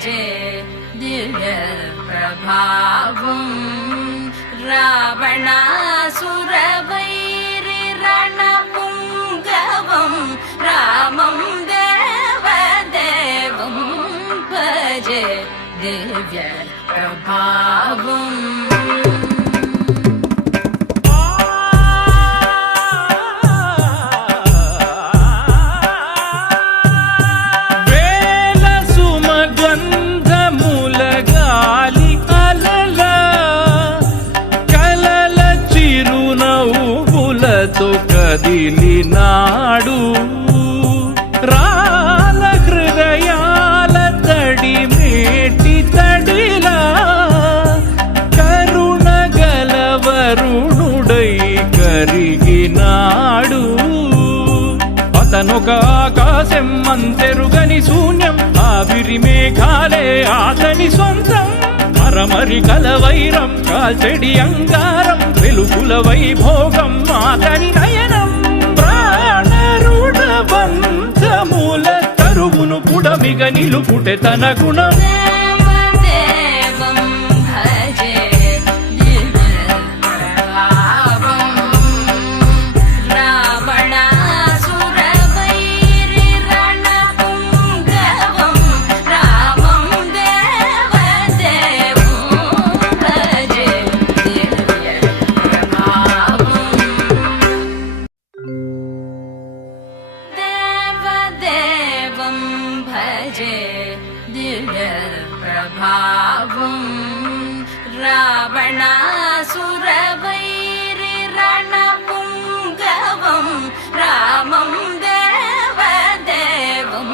भजे दिव्य प्रभावं रावणासुरवैरि रणपुङ्गवं रामं देवदेवं भजे दिव्य प्रभावम् కదిలినాడు రాల హృదయాల తడి మేటి తడిలా కరుణ గలవరుణుడై కరిగినాడు. అతనొక ఆకాశం అంతెరుగని శూన్యం, ఆవిరి మేఘాలే అతని సొంతం. మరమరి కలవైరం కాల్చెడి అంగారం, వెలుగుల వైభోగం అతని నయనం. ప్రాణరుణ బంధముల తరువును పుడమిగ నిలుపుటె తన గుణం. भजे दिव्य प्रभावं रावणासुरवैरि रणपुङ्गवं रामं देवदेवं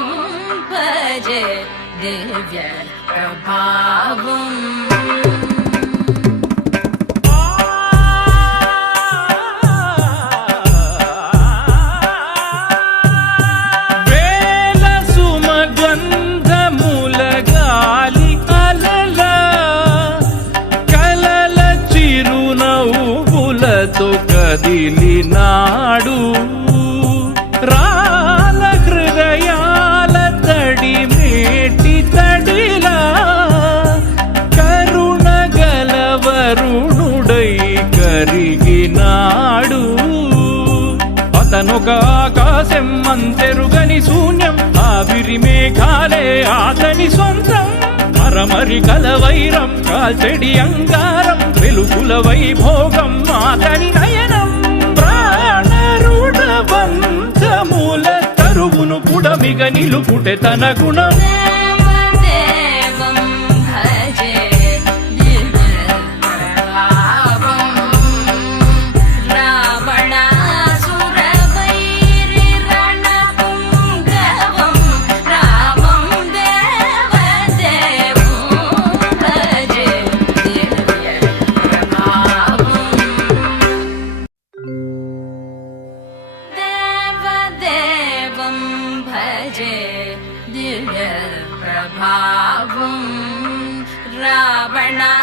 भजे दिव्य प्रभावम् కదిలినాడు రాల హృదయాల తడి మేటి తడిలా కరుణ గలవరుణుడై కరిగినాడు. అతనొక ఆకాశం అంతెరుగని శూన్యం, ఆవిరి మేఘాలే అతని సొంతం. మరమరి కలవైరం కాల్చెడి అంగారం, వెలుగుల వైభోగం అతని నయనం. ప్రాణరుణ బంధముల తరువును పుడమిగ నిలుపుటె తన గుణం. भजे दिव्य प्रभावं रावणासुरवैरि